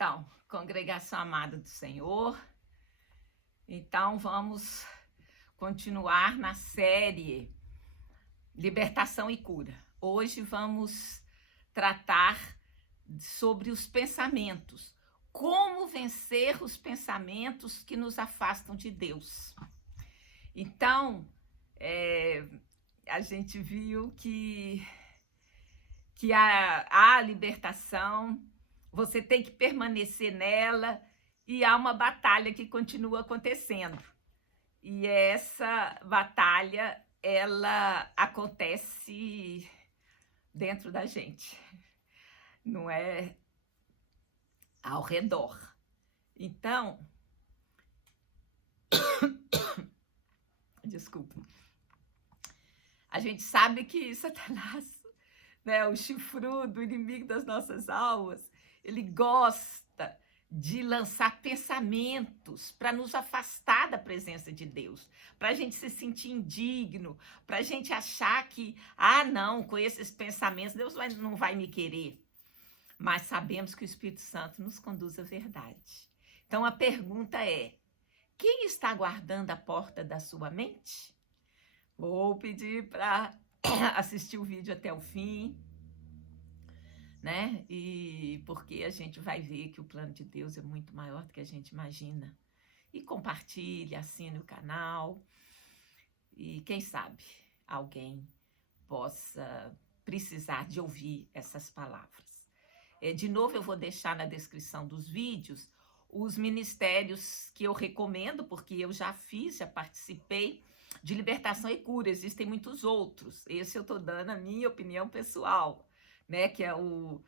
Então, congregação amada do Senhor, então vamos continuar na série Libertação e Cura. Hoje vamos tratar sobre os pensamentos, como vencer os pensamentos que nos afastam de Deus. Então, a gente viu que a libertação, você tem que permanecer nela e há uma batalha que continua acontecendo. E essa batalha, ela acontece dentro da gente, não é ao redor. Então, desculpa, a gente sabe que Satanás, né, o chifrudo, o inimigo das nossas almas, ele gosta de lançar pensamentos para nos afastar da presença de Deus, para a gente se sentir indigno, para a gente achar que, não, com esses pensamentos Deus não vai me querer. Mas sabemos que o Espírito Santo nos conduz à verdade. Então a pergunta é: quem está guardando a porta da sua mente? Vou pedir para assistir o vídeo até o fim, né? E porque a gente vai ver que o plano de Deus é muito maior do que a gente imagina. E compartilhe, assine o canal. E quem sabe alguém possa precisar de ouvir essas palavras. De novo, eu vou deixar na descrição dos vídeos os ministérios que eu recomendo, porque eu já fiz, já participei de Libertação e Cura. Existem muitos outros. Esse eu estou dando a minha opinião pessoal, né, que é o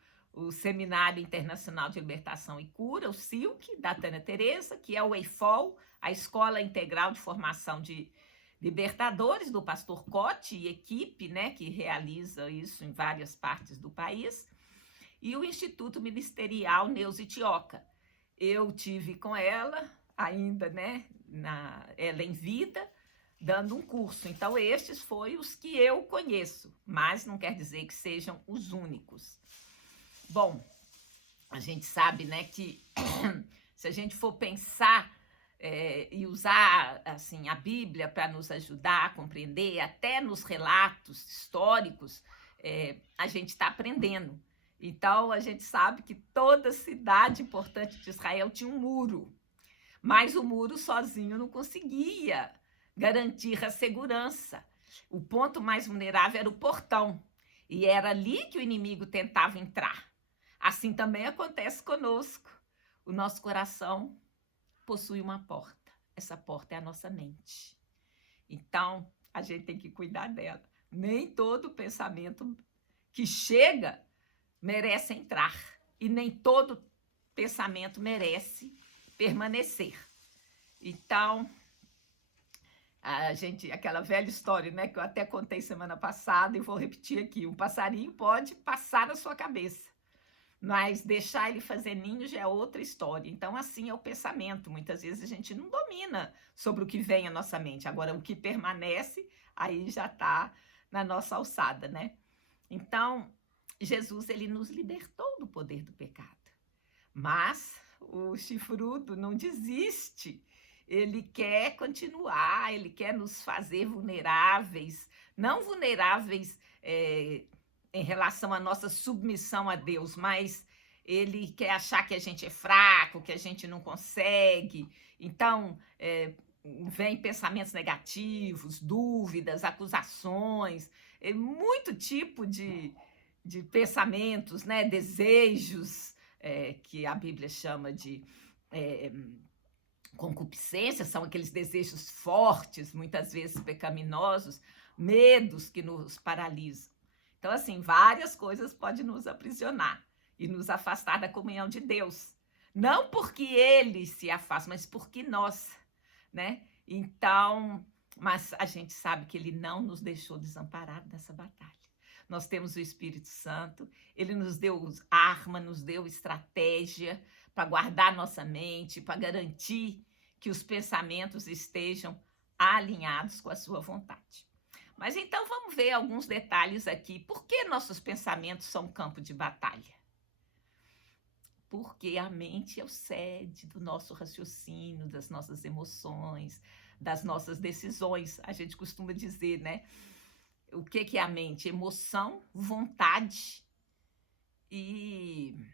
Seminário Internacional de Libertação e Cura, o SILC, da Tânia Teresa, que é o EIFOL, a Escola Integral de Formação de Libertadores, do pastor Cote e equipe, né, que realiza isso em várias partes do país, e o Instituto Ministerial Neuza Itioca. Eu tive com ela, ainda, né, ela em vida, dando um curso. Então, estes foram os que eu conheço, mas não quer dizer que sejam os únicos. Bom, a gente sabe, né, que se a gente for pensar e usar assim, a Bíblia para nos ajudar a compreender, até nos relatos históricos, a gente está aprendendo. Então, a gente sabe que toda cidade importante de Israel tinha um muro, mas o muro sozinho não conseguia garantir a segurança. O ponto mais vulnerável era o portão, e era ali que o inimigo tentava entrar. Assim também acontece conosco. O nosso coração possui uma porta. Essa porta é a nossa mente. Então, a gente tem que cuidar dela. Nem todo pensamento que chega merece entrar, e nem todo pensamento merece permanecer. Então, aquela velha história, né, que eu até contei semana passada e vou repetir aqui: um passarinho pode passar na sua cabeça, mas deixar ele fazer ninho já é outra história. Então, assim é o pensamento. Muitas vezes a gente não domina sobre o que vem à nossa mente. Agora, o que permanece, aí já está na nossa alçada, né? Então, Jesus, ele nos libertou do poder do pecado. Mas o chifrudo não desiste. Ele quer continuar, ele quer nos fazer vulneráveis, não vulneráveis em relação à nossa submissão a Deus, mas ele quer achar que a gente é fraco, que a gente não consegue. Então, vem pensamentos negativos, dúvidas, acusações, muito tipo de pensamentos, né? Desejos, que a Bíblia chama de concupiscência, são aqueles desejos fortes, muitas vezes pecaminosos, medos que nos paralisam. Então, assim, várias coisas podem nos aprisionar e nos afastar da comunhão de Deus. Não porque ele se afasta, mas porque nós, né? Então, mas a gente sabe que ele não nos deixou desamparados nessa batalha. Nós temos o Espírito Santo, ele nos deu arma, nos deu estratégia para guardar nossa mente, para garantir que os pensamentos estejam alinhados com a sua vontade. Mas então vamos ver alguns detalhes aqui. Por que nossos pensamentos são um campo de batalha? Porque a mente é o sede do nosso raciocínio, das nossas emoções, das nossas decisões. A gente costuma dizer, né? O que é a mente? Emoção, vontade e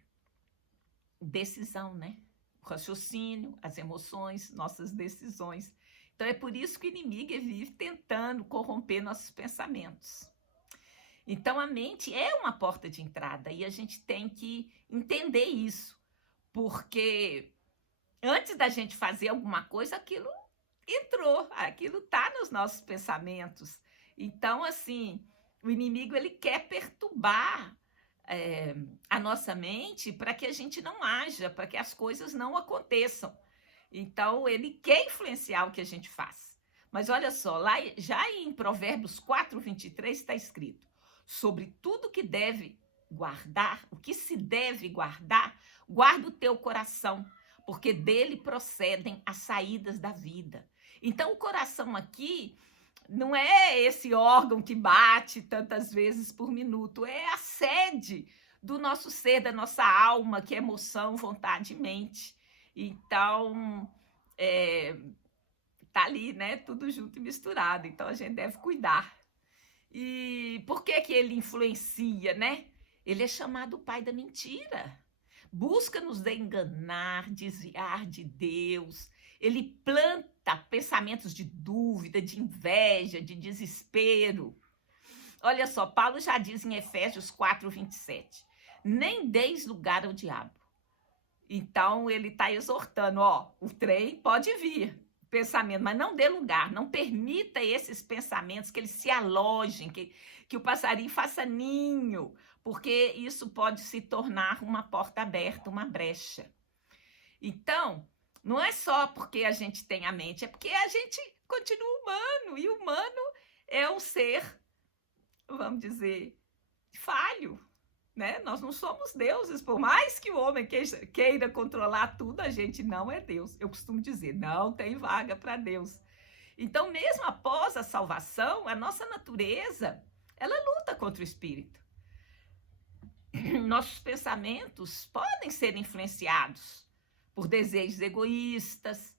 decisão, né? O raciocínio, as emoções, nossas decisões. Então é por isso que o inimigo vive tentando corromper nossos pensamentos. Então a mente é uma porta de entrada e a gente tem que entender isso, porque antes da gente fazer alguma coisa, aquilo entrou, aquilo está nos nossos pensamentos. Então, assim, o inimigo ele quer perturbar a nossa mente para que a gente não haja, para que as coisas não aconteçam. Então, ele quer influenciar o que a gente faz. Mas olha só, lá já em Provérbios 4:23 está escrito: sobre tudo que deve guardar, o que se deve guardar, guarda o teu coração, porque dele procedem as saídas da vida. Então, o coração aqui não é esse órgão que bate tantas vezes por minuto, é a sede do nosso ser, da nossa alma, que é emoção, vontade e mente. Então, tá ali, né? Tudo junto e misturado. Então, a gente deve cuidar. E por que ele influencia, né? Ele é chamado o pai da mentira. Busca nos enganar, desviar de Deus. Ele planta pensamentos de dúvida, de inveja, de desespero. Olha só, Paulo já diz em Efésios 4:27, nem deis lugar ao diabo. Então, ele está exortando, o trem pode vir, pensamento, mas não dê lugar, não permita esses pensamentos que eles se alojem, que o passarinho faça ninho, porque isso pode se tornar uma porta aberta, uma brecha. Então, não é só porque a gente tem a mente, é porque a gente continua humano, e humano é um ser, vamos dizer, falho, né? Nós não somos deuses, por mais que o homem queira controlar tudo, a gente não é Deus. Eu costumo dizer, não tem vaga para Deus. Então, mesmo após a salvação, a nossa natureza, ela luta contra o espírito. Nossos pensamentos podem ser influenciados por desejos egoístas,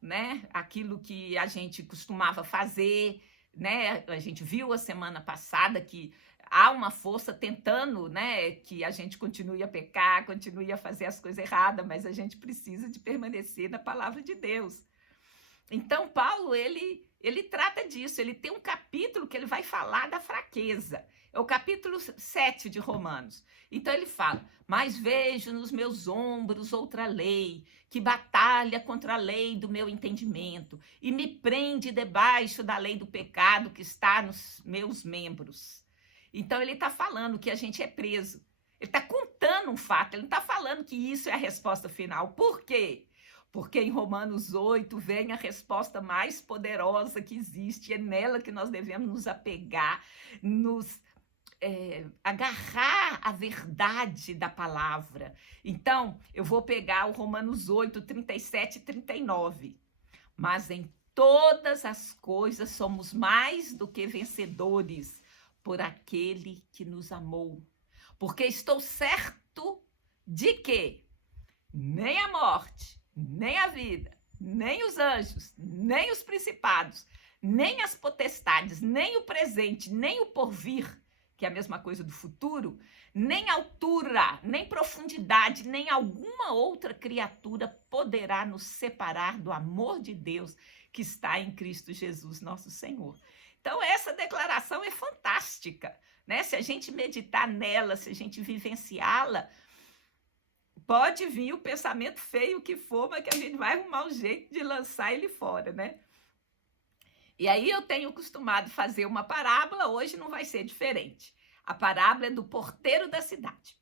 né? Aquilo que a gente costumava fazer, né? A gente viu a semana passada que há uma força tentando, né, que a gente continue a pecar, continue a fazer as coisas erradas, mas a gente precisa de permanecer na palavra de Deus. Então, Paulo, ele trata disso, ele tem um capítulo que ele vai falar da fraqueza. É o capítulo 7 de Romanos. Então ele fala, mas vejo nos meus ombros outra lei, que batalha contra a lei do meu entendimento e me prende debaixo da lei do pecado que está nos meus membros. Então ele está falando que a gente é preso. Ele está contando um fato, ele não está falando que isso é a resposta final. Por quê? Porque em Romanos 8 vem a resposta mais poderosa que existe, é nela que nós devemos nos apegar, nos agarrar a verdade da palavra. Então, eu vou pegar o Romanos 8, 37 e 39. Mas em todas as coisas somos mais do que vencedores por aquele que nos amou. Porque estou certo de que nem a morte, nem a vida, nem os anjos, nem os principados, nem as potestades, nem o presente, nem o porvir, que é a mesma coisa do futuro, nem altura, nem profundidade, nem alguma outra criatura poderá nos separar do amor de Deus que está em Cristo Jesus, nosso Senhor. Então, essa declaração é fantástica, né? Se a gente meditar nela, se a gente vivenciá-la, pode vir o pensamento feio que for, mas que a gente vai arrumar um jeito de lançar ele fora, né? E aí eu tenho costumado fazer uma parábola, hoje não vai ser diferente. A parábola é do porteiro da cidade.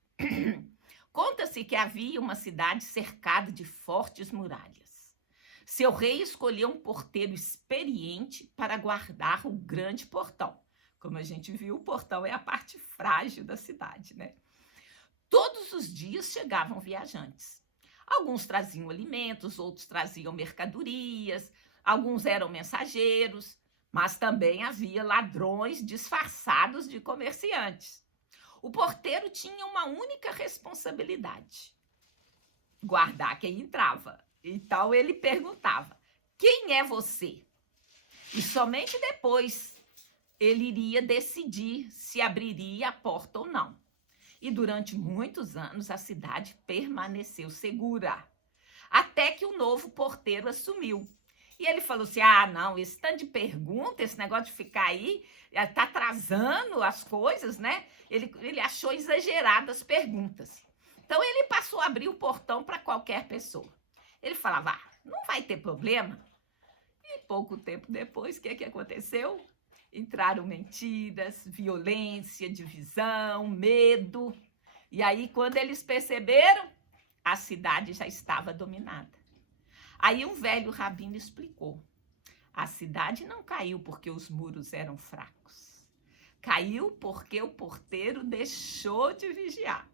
Conta-se que havia uma cidade cercada de fortes muralhas. Seu rei escolheu um porteiro experiente para guardar o grande portão. Como a gente viu, o portão é a parte frágil da cidade, né? Todos os dias chegavam viajantes. Alguns traziam alimentos, outros traziam mercadorias, alguns eram mensageiros, mas também havia ladrões disfarçados de comerciantes. O porteiro tinha uma única responsabilidade: guardar quem entrava. Então ele perguntava: quem é você? E somente depois ele iria decidir se abriria a porta ou não. E durante muitos anos a cidade permaneceu segura, até que um novo porteiro assumiu. E ele falou assim: ah, não, esse tanto de pergunta, esse negócio de ficar aí, tá atrasando as coisas, né? Ele achou exagerado as perguntas. Então ele passou a abrir o portão para qualquer pessoa. Ele falava: ah, não vai ter problema. E pouco tempo depois, o que aconteceu? Entraram mentiras, violência, divisão, medo. E aí, quando eles perceberam, a cidade já estava dominada. Aí um velho rabino explicou: a cidade não caiu porque os muros eram fracos. Caiu porque o porteiro deixou de vigiar.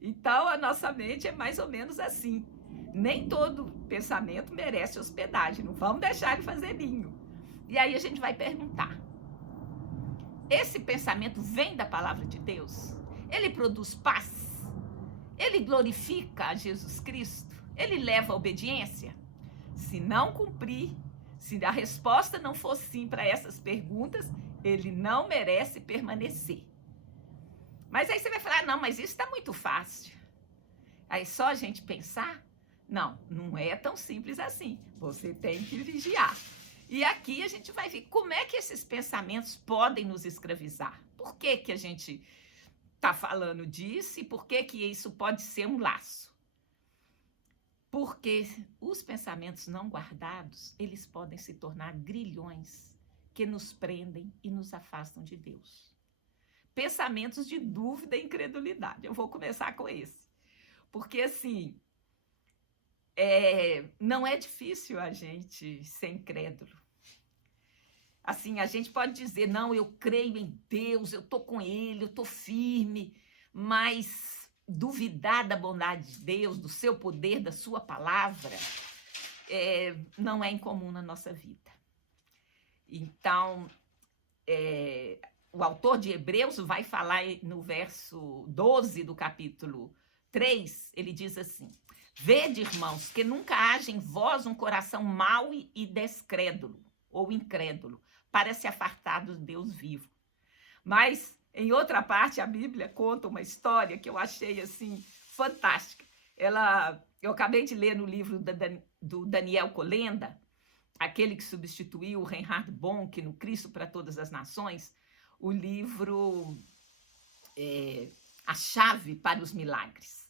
Então, a nossa mente é mais ou menos assim. Nem todo pensamento merece hospedagem. Não vamos deixar ele fazer ninho. E aí a gente vai perguntar: esse pensamento vem da palavra de Deus? Ele produz paz? Ele glorifica a Jesus Cristo? Ele leva a obediência? Se não cumprir, se a resposta não for sim para essas perguntas, ele não merece permanecer. Mas aí você vai falar: não, mas isso está muito fácil. Aí só a gente pensar? Não, não é tão simples assim. Você tem que vigiar. E aqui a gente vai ver como é que esses pensamentos podem nos escravizar. Por que a gente está falando disso e por que isso pode ser um laço? Porque os pensamentos não guardados, eles podem se tornar grilhões que nos prendem e nos afastam de Deus. Pensamentos de dúvida e incredulidade. Eu vou começar com esse. Porque, assim, não é difícil a gente ser incrédulo. Assim, a gente pode dizer: não, eu creio em Deus, eu estou com Ele, eu estou firme, mas duvidar da bondade de Deus, do seu poder, da sua palavra, não é incomum na nossa vida. Então, o autor de Hebreus vai falar no verso 12 do capítulo 3, ele diz assim: vede, irmãos, que nunca haja em vós um coração mau e descrédulo, ou incrédulo, para se afastar do Deus vivo. Mas, em outra parte, a Bíblia conta uma história que eu achei, assim, fantástica. Eu acabei de ler no livro do Daniel Kolenda, aquele que substituiu o Reinhard Bonk no Cristo para Todas as Nações, o livro A Chave para os Milagres,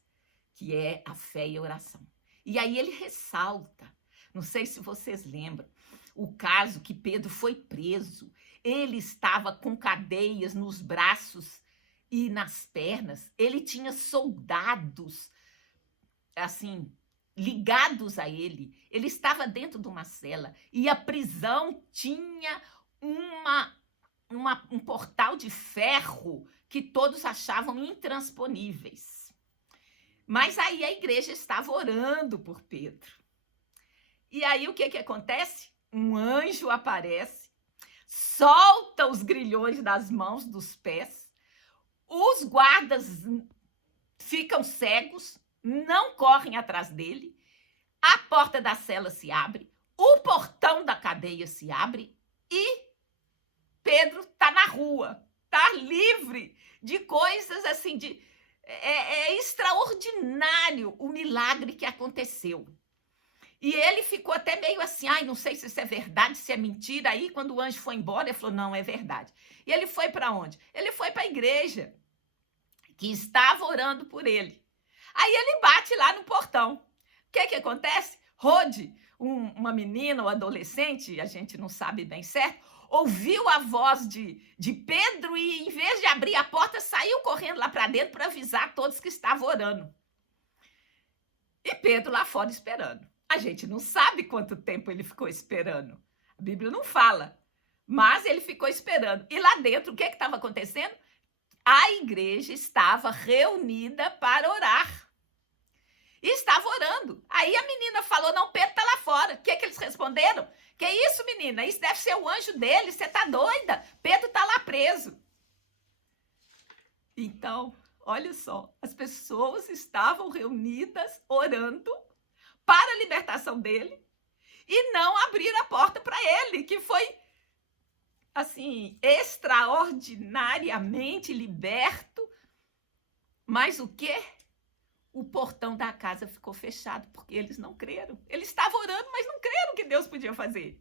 que é a fé e a oração. E aí ele ressalta, não sei se vocês lembram, o caso que Pedro foi preso. Ele estava com cadeias nos braços e nas pernas. Ele tinha soldados, assim, ligados a ele. Ele estava dentro de uma cela e a prisão tinha um portal de ferro que todos achavam intransponíveis. Mas aí a igreja estava orando por Pedro. E aí o que acontece? Um anjo aparece, solta os grilhões das mãos, dos pés, os guardas ficam cegos, não correm atrás dele, a porta da cela se abre, o portão da cadeia se abre e Pedro está na rua, está livre de coisas assim, é extraordinário o milagre que aconteceu. E ele ficou até meio assim: ai, não sei se isso é verdade, se é mentira. Aí, quando o anjo foi embora, ele falou: não, é verdade. E ele foi para onde? Ele foi para a igreja, que estava orando por ele. Aí ele bate lá no portão. O que acontece? Rode, uma menina ou adolescente, a gente não sabe bem certo, ouviu a voz de Pedro e, em vez de abrir a porta, saiu correndo lá para dentro para avisar todos que estavam orando. E Pedro lá fora esperando. A gente não sabe quanto tempo ele ficou esperando. A Bíblia não fala. Mas ele ficou esperando. E lá dentro, o que estava acontecendo? A igreja estava reunida para orar. E estava orando. Aí a menina falou: não, Pedro está lá fora. O que eles responderam? Que isso, menina? Isso deve ser o anjo dele. Você está doida? Pedro está lá preso. Então, Olha só, as pessoas estavam reunidas orando para a libertação dele e não abriram a porta para ele, que foi, assim, extraordinariamente liberto. Mas o quê? O portão da casa ficou fechado, porque eles não creram. Eles estavam orando, mas não creram que Deus podia fazer.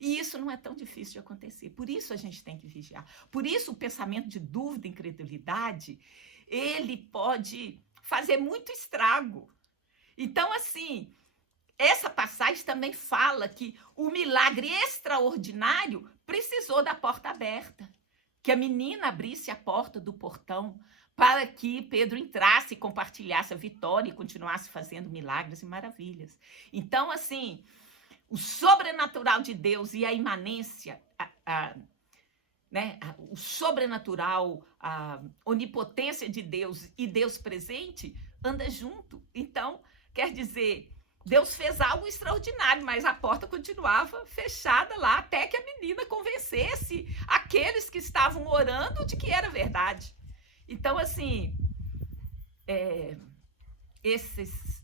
E isso não é tão difícil de acontecer. Por isso a gente tem que vigiar. Por isso o pensamento de dúvida, incredulidade, ele pode fazer muito estrago. Então, assim, essa passagem também fala que o milagre extraordinário precisou da porta aberta, que a menina abrisse a porta do portão para que Pedro entrasse e compartilhasse a vitória e continuasse fazendo milagres e maravilhas. Então, assim, o sobrenatural de Deus e a imanência, o sobrenatural, a onipotência de Deus e Deus presente anda junto. Então, quer dizer, Deus fez algo extraordinário, mas a porta continuava fechada lá até que a menina convencesse aqueles que estavam orando de que era verdade. Então, assim,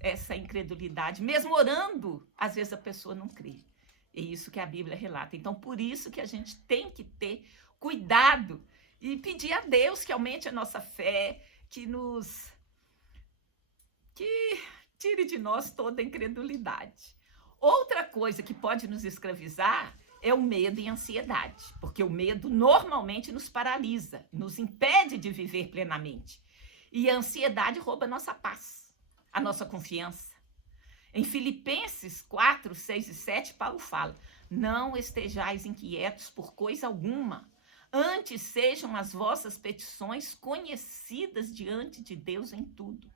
essa incredulidade, mesmo orando, às vezes a pessoa não crê. É isso que a Bíblia relata. Então, por isso que a gente tem que ter cuidado e pedir a Deus que aumente a nossa fé, que tire de nós toda a incredulidade. Outra coisa que pode nos escravizar é o medo e a ansiedade, porque o medo normalmente nos paralisa, nos impede de viver plenamente. E a ansiedade rouba a nossa paz, a nossa confiança. Em Filipenses 4, 6 e 7, Paulo fala: não estejais inquietos por coisa alguma, antes sejam as vossas petições conhecidas diante de Deus em tudo,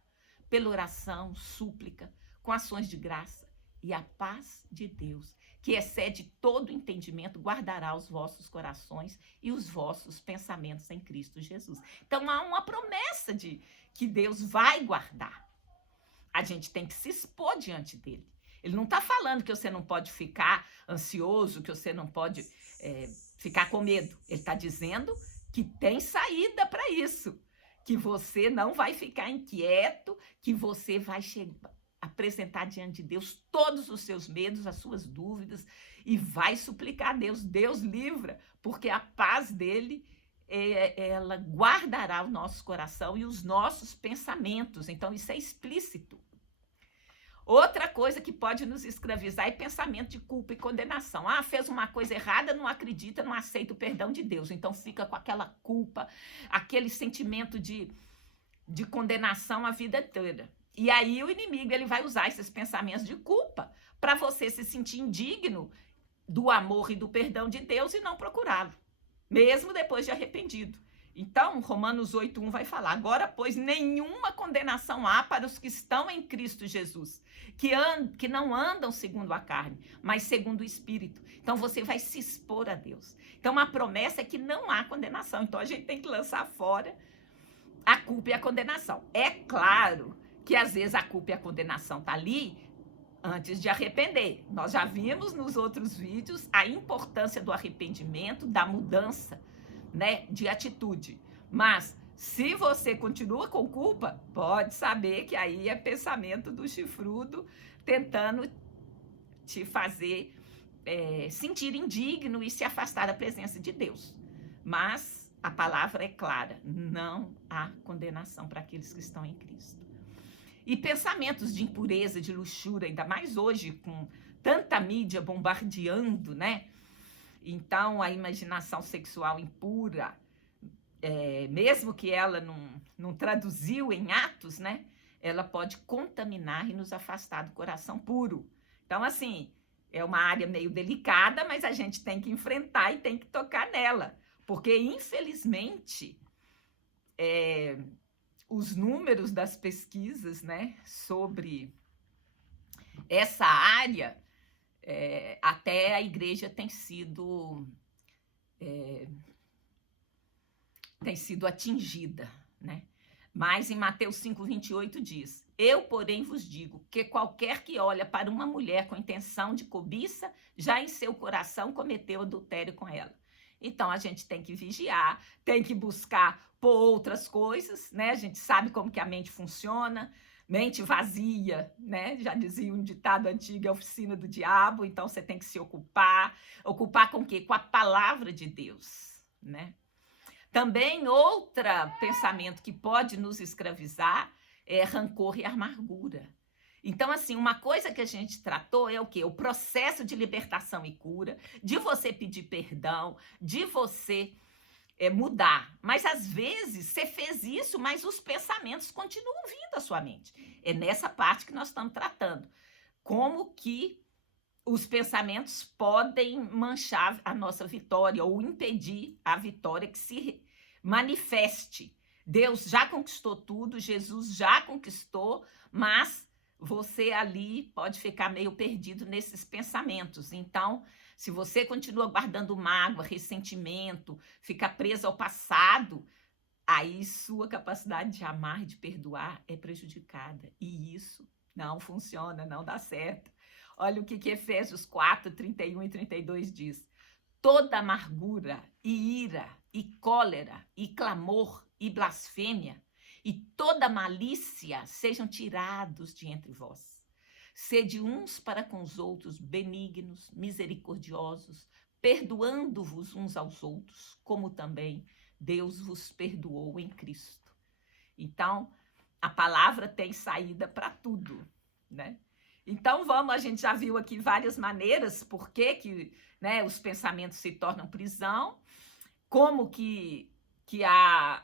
pela oração, súplica, com ações de graça, e a paz de Deus, que excede todo entendimento, guardará os vossos corações e os vossos pensamentos em Cristo Jesus. Então, há uma promessa de que Deus vai guardar. A gente tem que se expor diante dele. Ele não está falando que você não pode ficar ansioso, que você não pode ficar com medo. Ele está dizendo que tem saída para isso, que você não vai ficar inquieto, que você vai apresentar diante de Deus todos os seus medos, as suas dúvidas, e vai suplicar a Deus. Deus livra, porque a paz dele, ela guardará o nosso coração e os nossos pensamentos. Então, isso é explícito. Outra coisa que pode nos escravizar é pensamento de culpa e condenação. Fez uma coisa errada, não acredita, não aceita o perdão de Deus. Então, fica com aquela culpa, aquele sentimento de condenação a vida toda. E aí o inimigo ele vai usar esses pensamentos de culpa para você se sentir indigno do amor e do perdão de Deus e não procurá-lo, mesmo depois de arrependido. Então, Romanos 8:1 vai falar: agora, pois, nenhuma condenação há para os que estão em Cristo Jesus, que não andam segundo a carne, mas segundo o Espírito. Então, você vai se expor a Deus. Então, a promessa é que não há condenação. Então, a gente tem que lançar fora a culpa e a condenação. É claro que às vezes a culpa e a condenação está ali antes de arrepender. Nós já vimos nos outros vídeos a importância do arrependimento, da mudança, de atitude. Mas se você continua com culpa, pode saber que aí é pensamento do chifrudo tentando te fazer sentir indigno e se afastar da presença de Deus. Mas a palavra é clara: não há condenação para aqueles que estão em Cristo. E pensamentos de impureza, de luxúria, ainda mais hoje, com tanta mídia bombardeando, Então, a imaginação sexual impura, mesmo que ela não traduziu em atos, ela pode contaminar e nos afastar do coração puro. Então, assim, é uma área meio delicada, mas a gente tem que enfrentar e tem que tocar nela. Porque, infelizmente, os números das pesquisas, sobre essa área, até a igreja tem sido atingida, Mas em Mateus 5:28 diz: eu, porém, vos digo que qualquer que olha para uma mulher com intenção de cobiça, já em seu coração cometeu adultério com ela. Então, a gente tem que vigiar, tem que buscar por outras coisas, né? A gente sabe como que a mente funciona, mente vazia, né? Já dizia um ditado antigo, é a oficina do diabo, então você tem que se ocupar. Ocupar com o quê? Com a palavra de Deus, né? Também outro pensamento que pode nos escravizar é rancor e amargura. Então, assim, uma coisa que a gente tratou é o quê? O processo de libertação e cura, de você pedir perdão, de você mudar. Mas, às vezes, você fez isso, mas os pensamentos continuam vindo à sua mente. É nessa parte que nós estamos tratando. Como que os pensamentos podem manchar a nossa vitória ou impedir a vitória que se manifeste. Deus já conquistou tudo, Jesus já conquistou, mas você ali pode ficar meio perdido nesses pensamentos. Então, se você continua guardando mágoa, ressentimento, fica preso ao passado, aí sua capacidade de amar e de perdoar é prejudicada. E isso não funciona, não dá certo. Olha o que Efésios 4, 31 e 32 diz. Toda amargura e ira e cólera e clamor e blasfêmia e toda malícia sejam tirados de entre vós. Sede uns para com os outros benignos, misericordiosos, perdoando-vos uns aos outros, como também Deus vos perdoou em Cristo. Então, a palavra tem saída para tudo, né? Então, a gente já viu aqui várias maneiras por que né, os pensamentos se tornam prisão, como que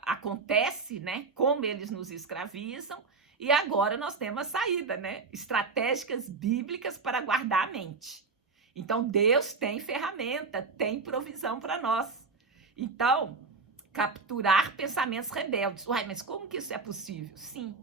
acontece, né? Como eles nos escravizam. E agora nós temos a saída, né? Estratégicas bíblicas para guardar a mente. Então, Deus tem ferramenta, tem provisão para nós. Então, capturar pensamentos rebeldes. Uai, mas como que isso é possível? Sim,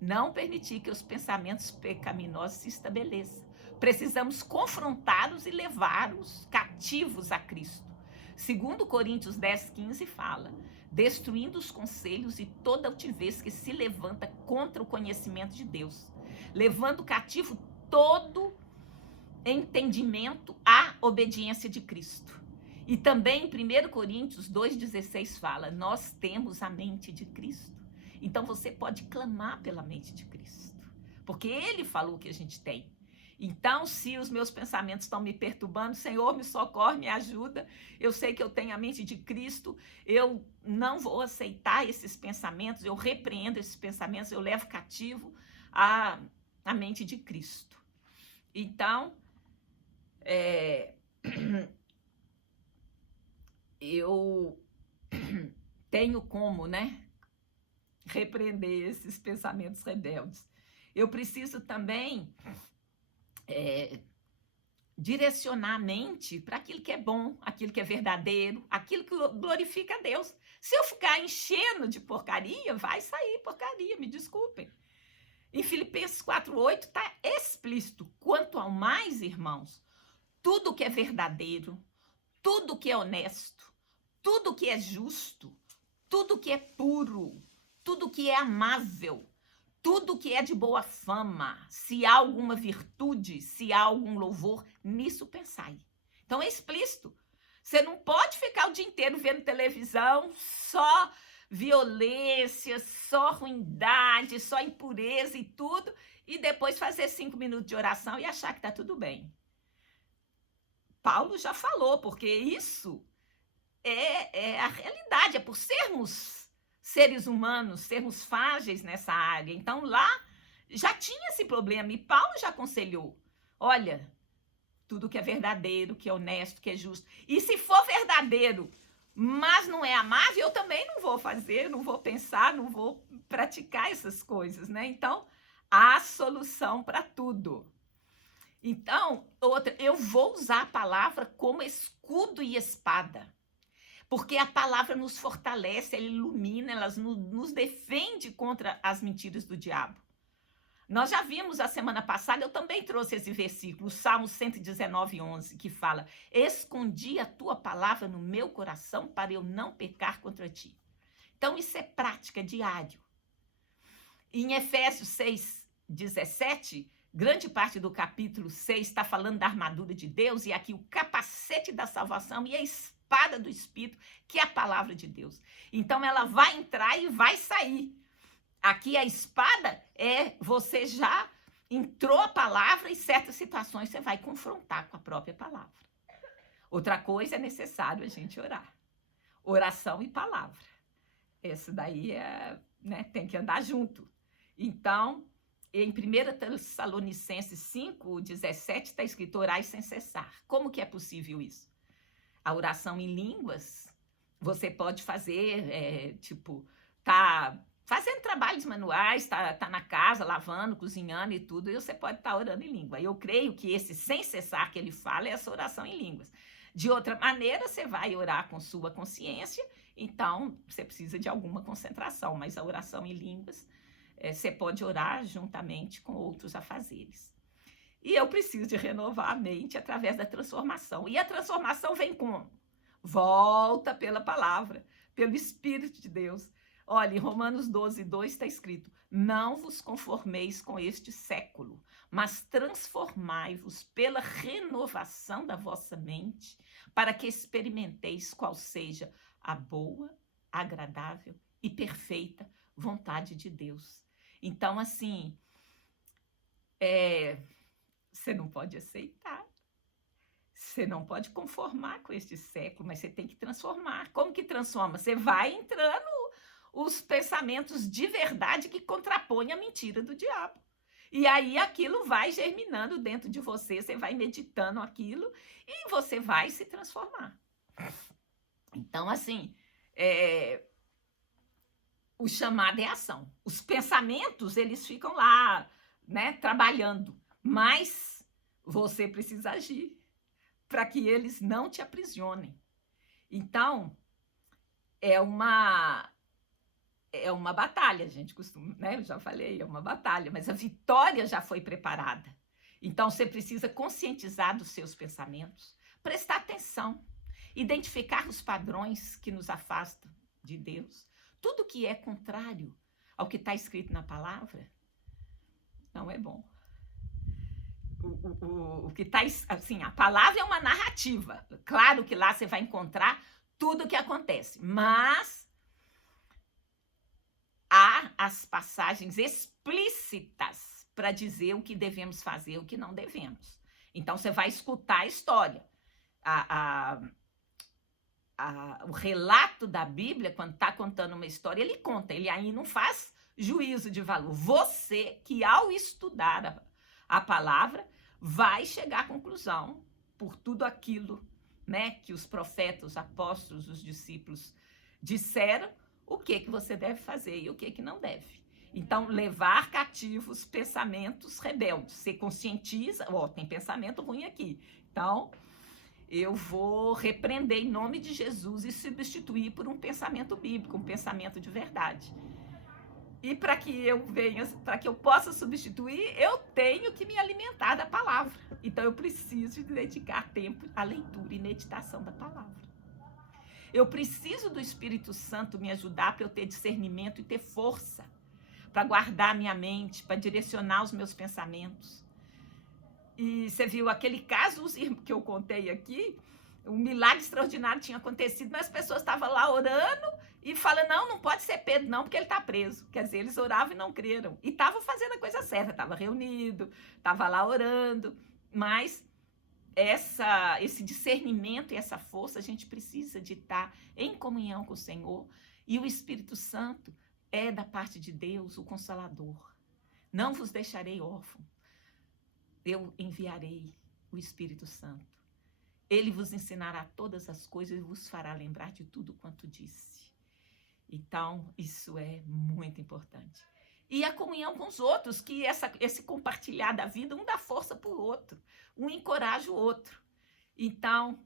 não permitir que os pensamentos pecaminosos se estabeleçam. Precisamos confrontá-los e levá-los cativos a Cristo. Segundo Coríntios 10, 15 fala, destruindo os conselhos e toda altivez que se levanta contra o conhecimento de Deus, levando cativo todo entendimento à obediência de Cristo. E também em 1 Coríntios 2,16 fala, nós temos a mente de Cristo. Então você pode clamar pela mente de Cristo, porque Ele falou que a gente tem. Então, se os meus pensamentos estão me perturbando, Senhor, me socorre, me ajuda. Eu sei que eu tenho a mente de Cristo, eu não vou aceitar esses pensamentos, eu repreendo esses pensamentos, eu levo cativo a mente de Cristo. Então, eu tenho como, né, repreender esses pensamentos rebeldes. Eu preciso também direcionar a mente para aquilo que é bom, aquilo que é verdadeiro, aquilo que glorifica a Deus. Se eu ficar enchendo de porcaria, vai sair porcaria, me desculpem. Em Filipenses 4:8 está explícito, quanto ao mais, irmãos, tudo que é verdadeiro, tudo que é honesto, tudo que é justo, tudo que é puro, tudo que é amável, tudo que é de boa fama, se há alguma virtude, se há algum louvor, nisso pensai. Então é explícito. Você não pode ficar o dia inteiro vendo televisão, só violência, só ruindade, só impureza e tudo, e depois fazer 5 minutos de oração e achar que está tudo bem. Paulo já falou, porque isso é a realidade, é por sermos seres humanos, sermos frágeis nessa área. Então, lá já tinha esse problema e Paulo já aconselhou. Olha, tudo que é verdadeiro, que é honesto, que é justo. E se for verdadeiro, mas não é amável, eu também não vou fazer, não vou pensar, não vou praticar essas coisas, né? Então, há solução para tudo. Então, eu vou usar a palavra como escudo e espada. Porque a palavra nos fortalece, ela ilumina, ela nos defende contra as mentiras do diabo. Nós já vimos a semana passada, eu também trouxe esse versículo, Salmo 119:11, que fala, escondi a tua palavra no meu coração para eu não pecar contra ti. Então isso é prática, é diário. Em Efésios 6:17, grande parte do capítulo 6 está falando da armadura de Deus, e aqui o capacete da salvação e a espada espada do Espírito, que é a palavra de Deus. Então, ela vai entrar e vai sair. Aqui a espada é você já entrou a palavra e certas situações você vai confrontar com a própria palavra. Outra coisa é necessário a gente orar. Oração e palavra. Esse daí tem que andar junto. Então, em 1 Tessalonicenses 5:17 está escrito orai sem cessar. Como que é possível isso? A oração em línguas, você pode fazer, tá fazendo trabalhos manuais, tá na casa, lavando, cozinhando e tudo, e você pode estar orando em língua. Eu creio que esse sem cessar que ele fala é essa oração em línguas. De outra maneira, você vai orar com sua consciência, então você precisa de alguma concentração, mas a oração em línguas, você pode orar juntamente com outros afazeres. E eu preciso de renovar a mente através da transformação. E a transformação vem como? Volta pela palavra, pelo Espírito de Deus. Olha, em Romanos 12:2 está escrito: não vos conformeis com este século, mas transformai-vos pela renovação da vossa mente, para que experimenteis qual seja a boa, agradável e perfeita vontade de Deus. Então, assim, você não pode aceitar, você não pode conformar com este século, mas você tem que transformar. Como que transforma? Você vai entrando os pensamentos de verdade que contrapõem a mentira do diabo. E aí aquilo vai germinando dentro de você, você vai meditando aquilo e você vai se transformar. Então, assim, o chamado é ação. Os pensamentos, eles ficam lá, trabalhando, mas você precisa agir para que eles não te aprisionem. Então, é uma batalha, a gente costuma, eu já falei, é uma batalha, mas a vitória já foi preparada. Então, você precisa conscientizar dos seus pensamentos, prestar atenção, identificar os padrões que nos afastam de Deus. Tudo que é contrário ao que está escrito na palavra não é bom. O que está, assim, a palavra é uma narrativa. Claro que lá você vai encontrar tudo o que acontece, mas há as passagens explícitas para dizer o que devemos fazer, o que não devemos. Então, você vai escutar a história. O relato da Bíblia, quando está contando uma história, ele conta, ele aí não faz juízo de valor. Você, que ao estudar a palavra, vai chegar à conclusão, por tudo aquilo, que os profetas, os apóstolos, os discípulos disseram, o que você deve fazer e o que não deve. Então, levar cativos pensamentos rebeldes. Você conscientiza, tem pensamento ruim aqui. Então, eu vou repreender em nome de Jesus e substituir por um pensamento bíblico, um pensamento de verdade. E para que eu possa substituir, eu tenho que me alimentar da palavra. Então, eu preciso de dedicar tempo à leitura e meditação da palavra. Eu preciso do Espírito Santo me ajudar para eu ter discernimento e ter força para guardar minha mente, para direcionar os meus pensamentos. E você viu aquele caso que eu contei aqui, um milagre extraordinário tinha acontecido, mas as pessoas estavam lá orando e falando, não pode ser Pedro não, porque ele está preso. Quer dizer, eles oravam e não creram. E estavam fazendo a coisa certa, estavam reunidos, estavam lá orando, mas esse discernimento e essa força, a gente precisa de estar em comunhão com o Senhor, e o Espírito Santo é da parte de Deus o Consolador. Não vos deixarei órfão, eu enviarei o Espírito Santo. Ele vos ensinará todas as coisas e vos fará lembrar de tudo quanto disse. Então, isso é muito importante. E a comunhão com os outros, que esse compartilhar da vida, um dá força para o outro, um encoraja o outro. Então,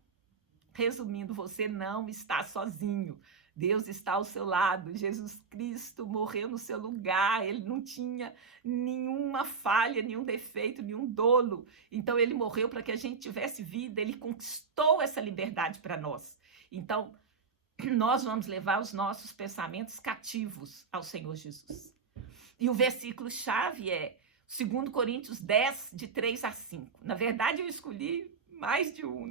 resumindo, você não está sozinho. Deus está ao seu lado. Jesus Cristo morreu no seu lugar. Ele não tinha nenhuma falha, nenhum defeito, nenhum dolo. Então, ele morreu para que a gente tivesse vida. Ele conquistou essa liberdade para nós. Então, nós vamos levar os nossos pensamentos cativos ao Senhor Jesus. E o versículo-chave é 2 Coríntios 10, de 3 a 5. Na verdade, eu escolhi mais de um,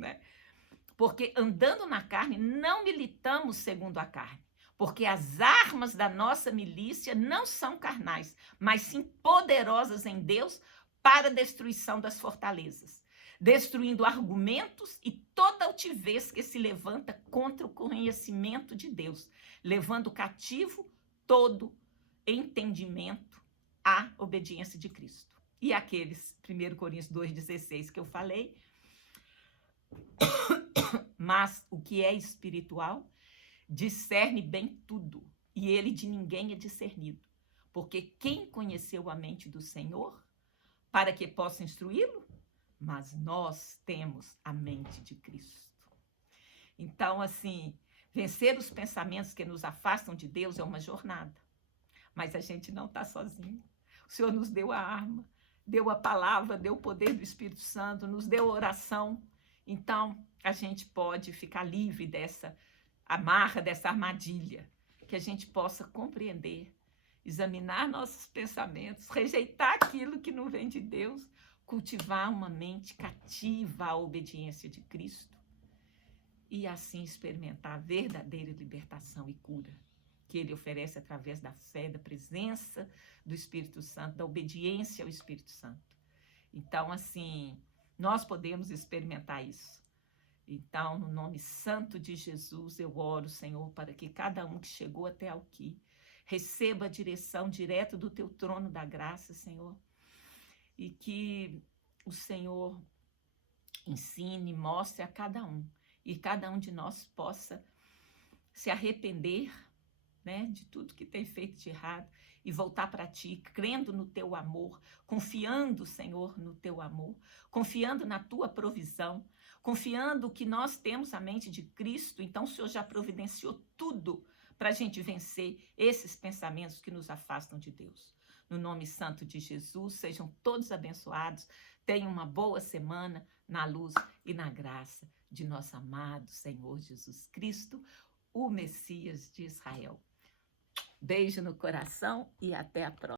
Porque andando na carne, não militamos segundo a carne. Porque as armas da nossa milícia não são carnais, mas sim poderosas em Deus para a destruição das fortalezas, destruindo argumentos e toda altivez que se levanta contra o conhecimento de Deus, levando cativo todo entendimento à obediência de Cristo. E aqueles, 1 Coríntios 2,16 que eu falei, mas o que é espiritual discerne bem tudo, e ele de ninguém é discernido. Porque quem conheceu a mente do Senhor, para que possa instruí-lo? Mas nós temos a mente de Cristo. Então, assim, vencer os pensamentos que nos afastam de Deus é uma jornada. Mas a gente não está sozinho. O Senhor nos deu a arma, deu a palavra, deu o poder do Espírito Santo, nos deu a oração. Então, a gente pode ficar livre dessa amarra, dessa armadilha, que a gente possa compreender, examinar nossos pensamentos, rejeitar aquilo que não vem de Deus, cultivar uma mente cativa à obediência de Cristo e assim experimentar a verdadeira libertação e cura que Ele oferece através da fé, da presença do Espírito Santo, da obediência ao Espírito Santo. Então, assim, nós podemos experimentar isso. Então, no nome santo de Jesus, eu oro, Senhor, para que cada um que chegou até aqui receba a direção direto do Teu trono da graça, Senhor, e que o Senhor ensine, mostre a cada um, e cada um de nós possa se arrepender, né, de tudo que tem feito de errado e voltar para Ti, crendo no Teu amor, confiando, Senhor, no Teu amor, confiando na Tua provisão, confiando que nós temos a mente de Cristo, então o Senhor já providenciou tudo para a gente vencer esses pensamentos que nos afastam de Deus. No nome santo de Jesus, sejam todos abençoados, tenham uma boa semana na luz e na graça de nosso amado Senhor Jesus Cristo, o Messias de Israel. Beijo no coração e até a próxima.